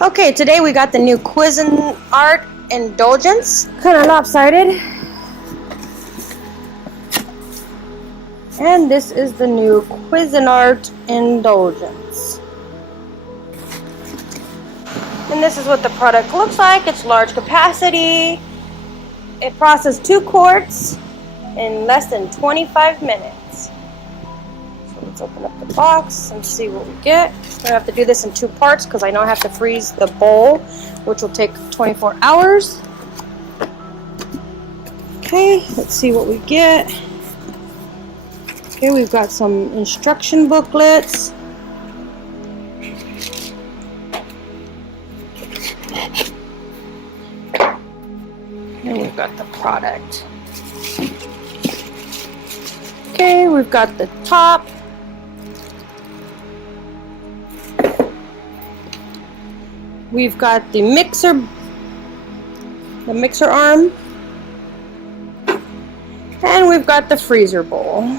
Okay, today we got the new Cuisinart Indulgence. Kind of lopsided. And this is the new Cuisinart Indulgence. And this is what the product looks like. It's large capacity. It processed 2 quarts in less than 25 minutes. So let's open up the box and see what we get. I'm gonna have to do this in 2 parts because I know I have to freeze the bowl, which will take 24 hours. Okay, let's see what we get. Okay, we've got some instruction booklets. And we've got the product. Okay, we've got the top. We've got the mixer arm. And we've got the freezer bowl.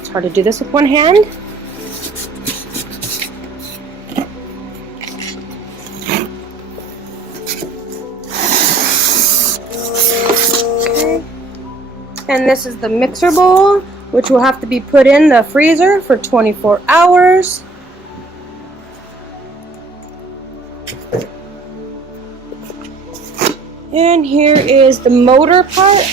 It's hard to do this with one hand. Okay. And this is the mixer bowl, which will have to be put in the freezer for 24 hours. And here is the motor part.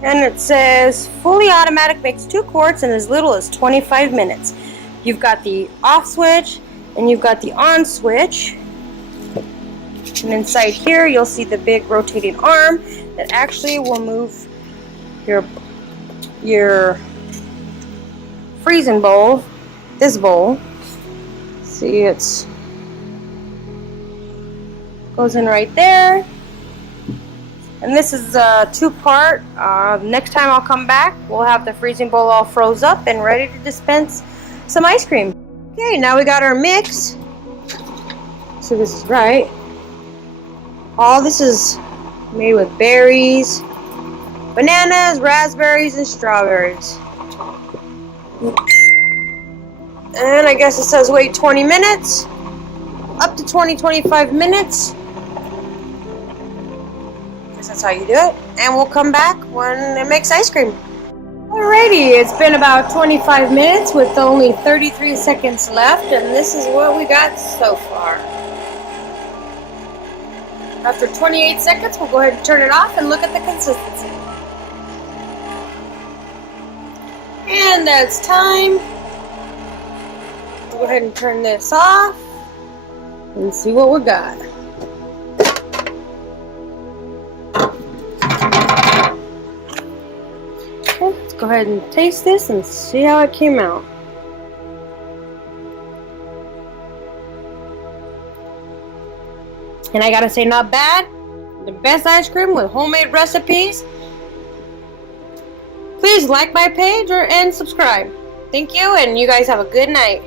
And it says fully automatic makes 2 quarts in as little as 25 minutes. You've got the off switch and you've got the on switch. And inside here you'll see the big rotating arm that actually will move your freezing bowl, this bowl. See, it's goes in right there. And this is a 2-part. Next time I'll come back, we'll have the freezing bowl all froze up and ready to dispense some ice cream. Okay, now we got our mix. So this is right. All this is made with berries, bananas, raspberries, and strawberries. And I guess it says wait 20 minutes, up to 25 minutes. That's how you do it. And we'll come back when it makes ice cream. Alrighty, it's been about 25 minutes with only 33 seconds left, and this is what we got so far. After 28 seconds, we'll go ahead and turn it off and look at the consistency. And that's time. We'll go ahead and turn this off and see what we got. Okay, let's go ahead and taste this and see how it came out. And I gotta say, not bad. The best ice cream with homemade recipes. Please like my page and subscribe. Thank you, and you guys have a good night.